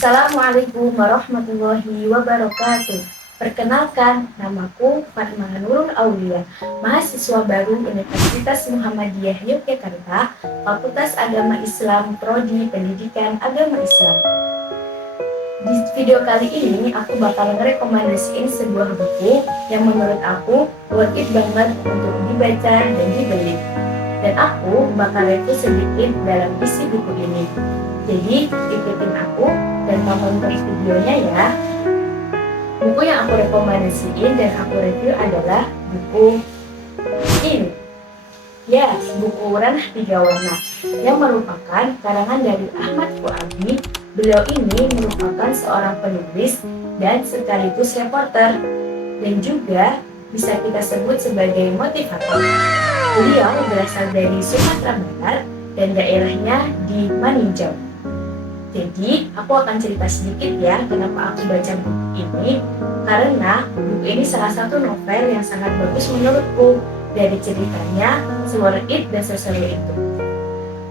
Assalamualaikum warahmatullahi wabarakatuh. Perkenalkan, namaku Fatma Nurul Aulia, mahasiswa baru Universitas Muhammadiyah Yogyakarta, Fakultas Agama Islam, Prodi Pendidikan Agama Islam. Di video kali ini aku bakal ngerekomendasiin sebuah buku yang menurut aku worth it banget untuk dibaca dan dibeli. Dan aku bakal review sedikit dalam isi buku ini. Jadi ikutin aku dan tonton terus videonya ya. Buku yang aku rekomendasiin dan aku review adalah buku ini. Ya, buku Ranah Tiga Warna yang merupakan karangan dari Ahmad Fuadi. Beliau ini merupakan seorang penulis dan sekaligus reporter dan juga bisa kita sebut sebagai motivator. Beliau berasal dari Sumatera Barat dan daerahnya di Maninjau. Jadi, aku akan cerita sedikit ya kenapa aku baca buku ini. Karena buku ini salah satu novel yang sangat bagus menurutku. Dari ceritanya, se-worth it dan seseru itu.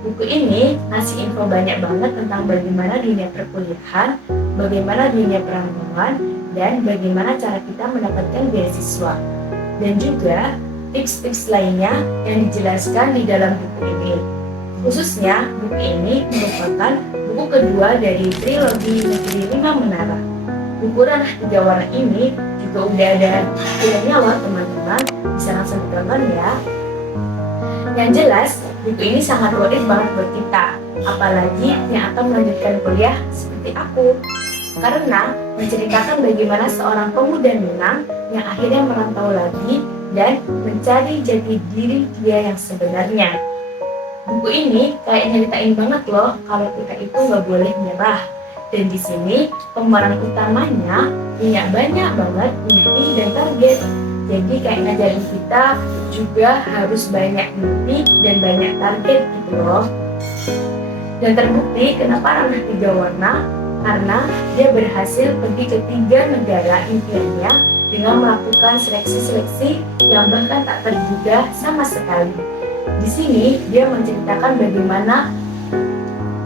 Buku ini ngasih info banyak banget tentang bagaimana dunia perkuliahan, bagaimana dunia peranggungan, dan bagaimana cara kita mendapatkan beasiswa. Dan juga tips-tips lainnya yang dijelaskan di dalam buku ini. Khususnya, buku ini merupakan buku kedua dari trilogi Negeri Lima Menara. Buku Ranah Tiga Warna ini juga udah ada filmnya loh teman-teman, bisa langsung ditonton ya. Yang jelas, buku ini sangat worth it banget buat kita, apalagi yang akan melanjutkan kuliah seperti aku. Karena menceritakan bagaimana seorang pemuda Minang yang akhirnya merantau lagi dan mencari jati diri dia yang sebenarnya. Buku ini kayak nyeritain banget loh kalau kita itu nggak boleh menyerah. Dan di sini pemeran utamanya punya banyak banget mimpi dan target. Jadi kayak ngajarin kita juga harus banyak mimpi dan banyak target gitu loh. Dan terbukti kenapa Ranah Tiga Warna, karena dia berhasil pergi ke 3 negara impiannya dengan melakukan seleksi-seleksi yang bahkan tak terduga sama sekali. Di sini dia menceritakan bagaimana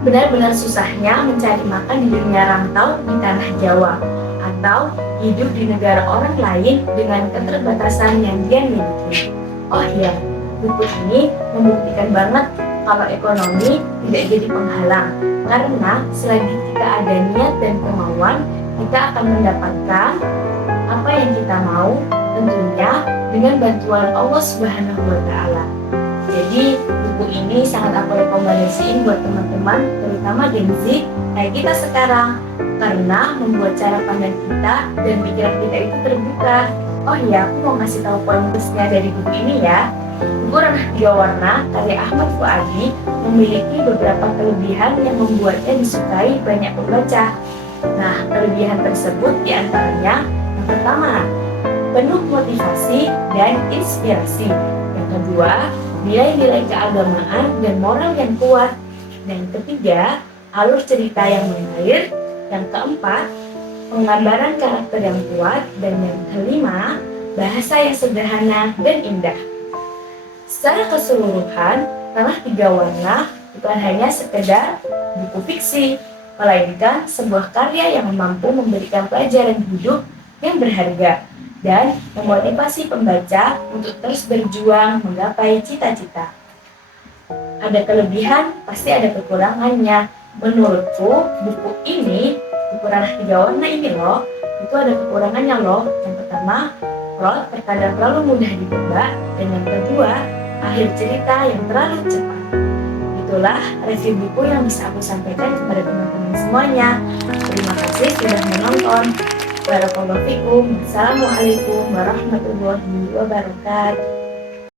benar-benar susahnya mencari makan di dunia rantau di tanah Jawa atau hidup di negara orang lain dengan keterbatasan yang dia miliki. Oh iya, buku ini membuktikan banget kalau ekonomi tidak jadi penghalang, karena selagi kita ada niat dan kemauan, kita akan mendapatkan apa yang kita mau, tentunya dengan bantuan Allah Subhanahu wa Ta'ala. Jadi buku ini sangat aku rekomendasiin buat teman-teman, terutama Gen Z kayak kita sekarang, karena membuat cara pandang kita dan pikiran kita itu terbuka. Oh iya, aku mau ngasih tahu poin plusnya dari buku ini ya. Buku Ranah Tiga Warna karya Ahmad Fuadi memiliki beberapa kelebihan yang membuatnya disukai banyak pembaca. Nah, kelebihan tersebut diantaranya yang pertama, penuh motivasi dan inspirasi. Yang kedua, nilai-nilai keagamaan dan moral yang kuat. Dan ketiga, alur cerita yang mengalir. Yang keempat, penggambaran karakter yang kuat. Dan yang kelima, bahasa yang sederhana dan indah. Secara keseluruhan, Ranah Tiga Warna bukan hanya sekedar buku fiksi, melainkan sebuah karya yang mampu memberikan pelajaran hidup yang berharga dan memotivasi pembaca untuk terus berjuang menggapai cita-cita. Ada kelebihan, pasti ada kekurangannya. Menurutku, buku ini, buku Ranah Tiga Warna ini loh, itu ada kekurangannya loh. Yang pertama, plot terkadang terlalu mudah ditebak, dan yang kedua, akhir cerita yang terlalu cepat. Itulah review buku yang bisa aku sampaikan kepada teman-teman semuanya. Terima kasih sudah menonton. Barakallahu fikum. Assalamualaikum warahmatullahi wabarakatuh.